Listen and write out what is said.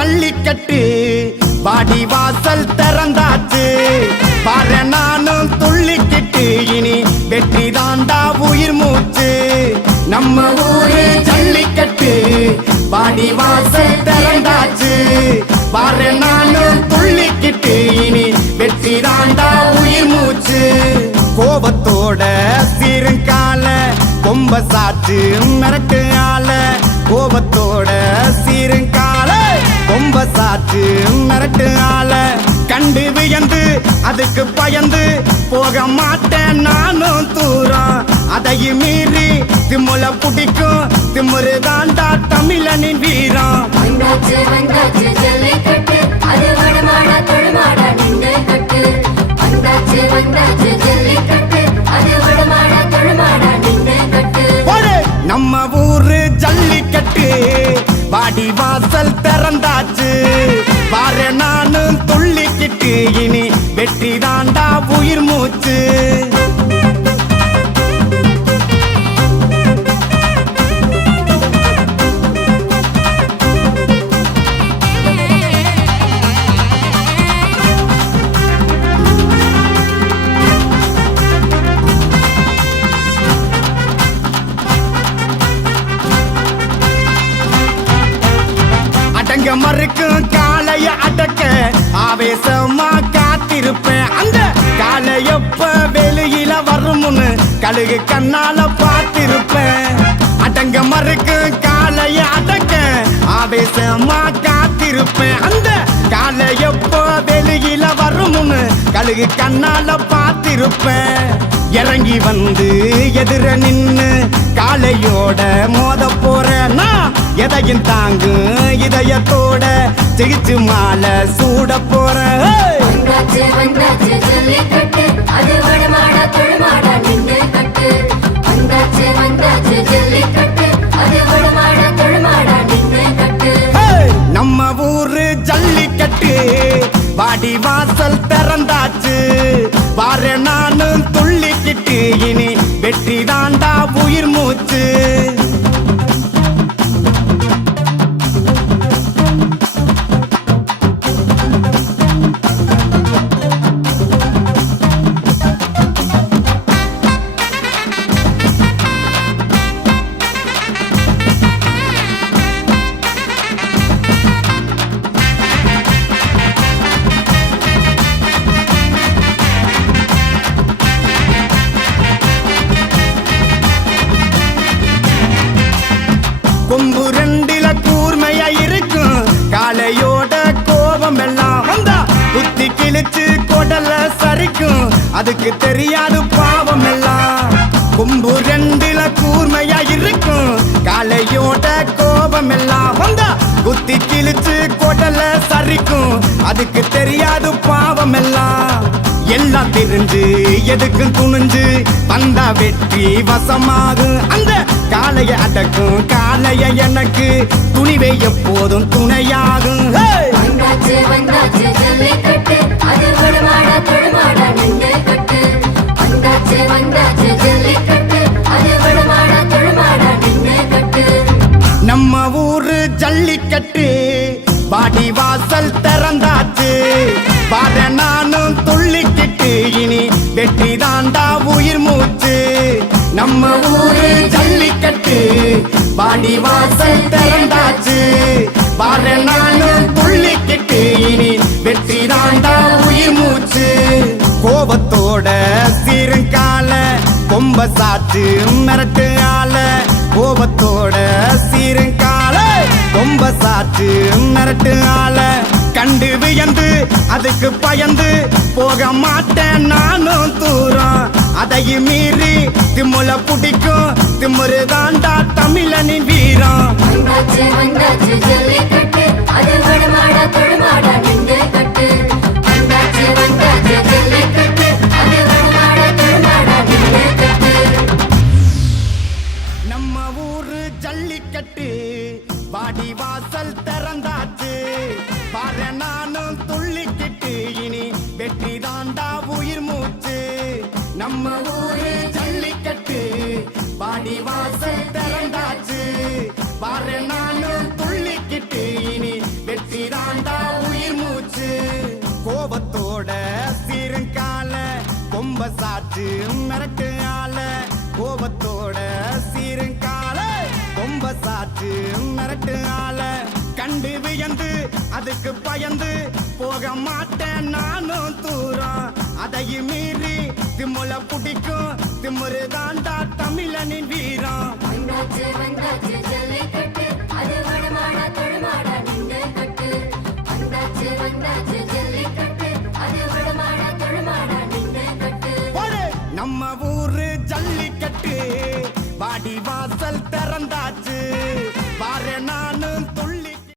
ஜல்லிக்கட்டு வாடி வாசல் திறந்தாச்சு பாரு நானும் துள்ளிக்கிட்டு இனி வெற்றி தாண்டா உயிர் மூச்சு நம்ம ஊரு ஜல்லிக்கட்டு வாடி வாசல் திறந்தாச்சு பாரு நானும் துள்ளிக்கிட்டு இனி வெற்றி தாண்டா உயிர் மூச்சு கோபத்தோட சீருங்கால கொம்ப சாச்சு மிரட்டு ஆல கோபத்தோட சீருங்கால கொம்ப சாச்சு மிரட்டு ஆல கண்டு வியந்து அதுக்கு பயந்து போக மாட்டேன் நானும் தூரம் அதையும் மீறி திமுல பிடிக்கும் திமுரு தாண்டா தமிழனின் வீரம் நம்ம ஊரு ஜல்லிக்கட்டு வாடி வாசல் திறந்தாச்சு பாரு நானும் துள்ளிக்கிட்டு இனி வெற்றி தாண்டா உயிர் மூச்சு மறுக்கும் காலைய அடக்க ஆவேசமா காத்திருப்பேன் அந்த காலை எப்ப வெளியில வரும்னு கழுகு கண்ணால பார்த்திருப்பேன் அடங்க மறுக்கும் காலைய அடக்க ஆவேசமா காத்திருப்பேன் அந்த காலை எப்ப வெளியில வரும்னு கழுகு கண்ணால பார்த்திருப்பேன் இறங்கி வந்து எதிர நின்னு காலையோட மோத போறேன்னா எதையும் தாங்கு இதயத்தோட ஜெயிச்சு மாலை சூட போறேன் நம்ம ஊரு ஜல்லிக்கட்டு வாடி வாசல் திறந்தாச்சு பாரு நானும் துள்ளிக்கிட்டு இனி வெற்றி தாண்டா உயிர் மூச்சு கொம்பு ரெண்டில கூர்மையா இருக்கும் காலையோட கோபம் எல்லாம் வந்தா புத்தி கிழிச்சு கொடல சரிக்கும் அதுக்கு தெரியாது பாவம் எல்லாம் கொம்பு ரெண்டில கூர்மையா இருக்கும் காலையோட கோபம் எல்லாம் வந்தா புத்தி கிழிச்சு கொடல சரிக்கும் அதுக்கு தெரியாது பாவம் எல்லாம் எல்லாம் தெரிஞ்சு எதுக்கும் துணிஞ்சு வந்தா வெற்றி வசமாகும் அந்த காளைய அடக்கும் காளைய எனக்கு துணிவை எப்போதும் துணையாகும் நம்ம ஊரு ஜல்லிக்கட்டு வாடி வாசல் திறந்தாச்சு பாரு நானும் துள்ளிக்கிட்டு இனி வெற்றி தாண்டா உயிர் மூச்சு நம்ம ஊரு ஜல்லிக்கட்டு வாடி வாசல் திறந்தாச்சு பாரு நானும் துள்ளிக்கிட்டு இனி வெற்றி தாண்டா உயிர் மூச்சு கோபத்தோட சீருங்கால கொம்ப சாச்சு மிரட்டு ஆல கோபத்தோட சீருங்கால கொம்ப சாச்சு மிரட்டு ஆல கண்டு வியந்து அதுக்கு பயந்து போக மாட்டேன் நானும் தூரம் அதையும் மீறி திமுல பிடிக்கும் திமுரு தாண்டா தமிழனின் வீரம் நம்ம ஊரு ஜல்லிக்கட்டு வாடி வாசல் திறந்தாச்சு பாரு நானும் துள்ளிக்கிட்டு இனி வெற்றி தாண்டா உயிர் மூச்சு நம்ம ஊரு ஜல்லிக்கட்டு வாடி வாசல் திறந்தாச்சு பாரு நானும் துள்ளிக்கிட்டு இனி வெற்றி அதுக்கு பயந்து போக மாட்டேன் நானும் தூரம் அதையும் மீறி திமுல பிடிக்கும் திமுரு தாண்டா தமிழனின் வீரம் வந்தாச்சு வந்தாச்சு ஜல்லிக்கட்டு அது வடமாடா தொழுமாடா நின்று கட்டு வந்தாச்சு வந்தாச்சு ஜல்லிக்கட்டு அது வடமாடா தொழுமாடா நின்று கட்டு போடு நம்ம ஊரு ஜல்லிக்கட்டு வாடி வாசல் திறந்தாச்சு பாரு நானும் துள்ளி